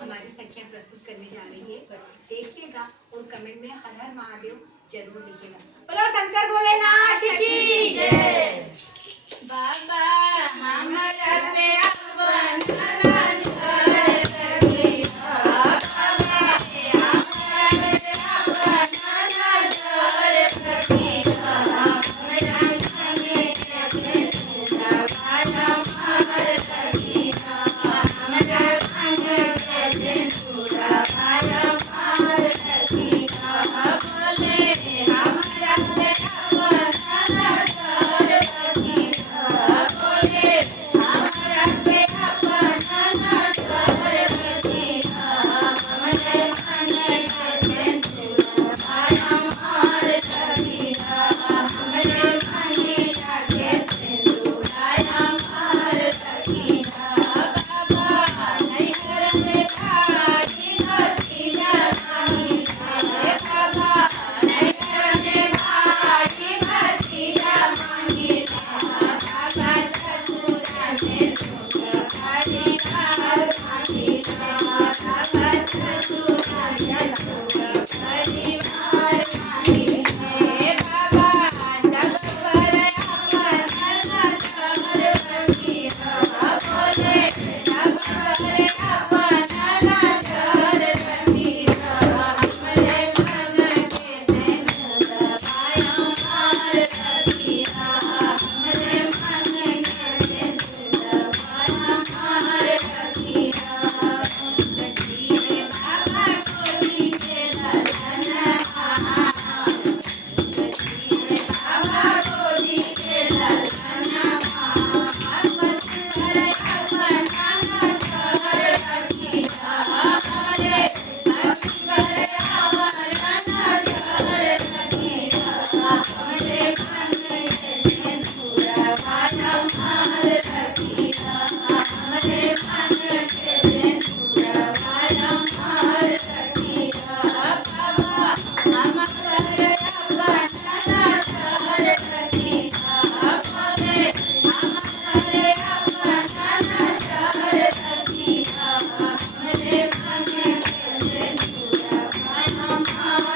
हमारी सखियां प्रस्तुत करने जा रही है। देखिएगा और कमेंट में हर हर महादेव जरूर लिखिएगा। बोलो शंकर भोलेनाथ की जय। बाबा हमारा पे अपन नजर रखिया, बाबा हमारा पे अपन नजर रखिया, हमरा संगे तेरा भाला मार रखिया, हमरा संगे तेरा भाला मार रखिया, बोले हमरा पे अपन नजर रखिया, बोले हमरा पे अपन नजर रखिया, हमरे मन के तेरा मार रखिया, हमरे मन के तेरा मार रखिया, बाबा नैहर में भाई भतीजा नहीं रे, बाबा नैहर में भाई भतीजा नहीं रे, बाबा ससुरा में दुख परिवार नहीं रे, बाबा ससुरा में दुख परिवार नहीं रे, बाबा सब पर अपन नजर रखिया, बोले सब पर अपन नजर रखिया, हमरे मन के तेरा भाया मार रखिया, हमरे मन के तेरा भाया मार रखिया, गतिए बाबा गोदी के ललना, गतिए बाबा गोदी के ललना, बस पर अपन नजर रखिया, हमरे बस पर अपन नजर रखिया, हमरे मन के तेरा भाला मार रखिया, हमरे मन के तेरा भाला मार रखिया, बाबा हम पर अपन नजर रखिया, बोले हम पर अपन नजर रखिया, हमरे मन के तेरा भाला मार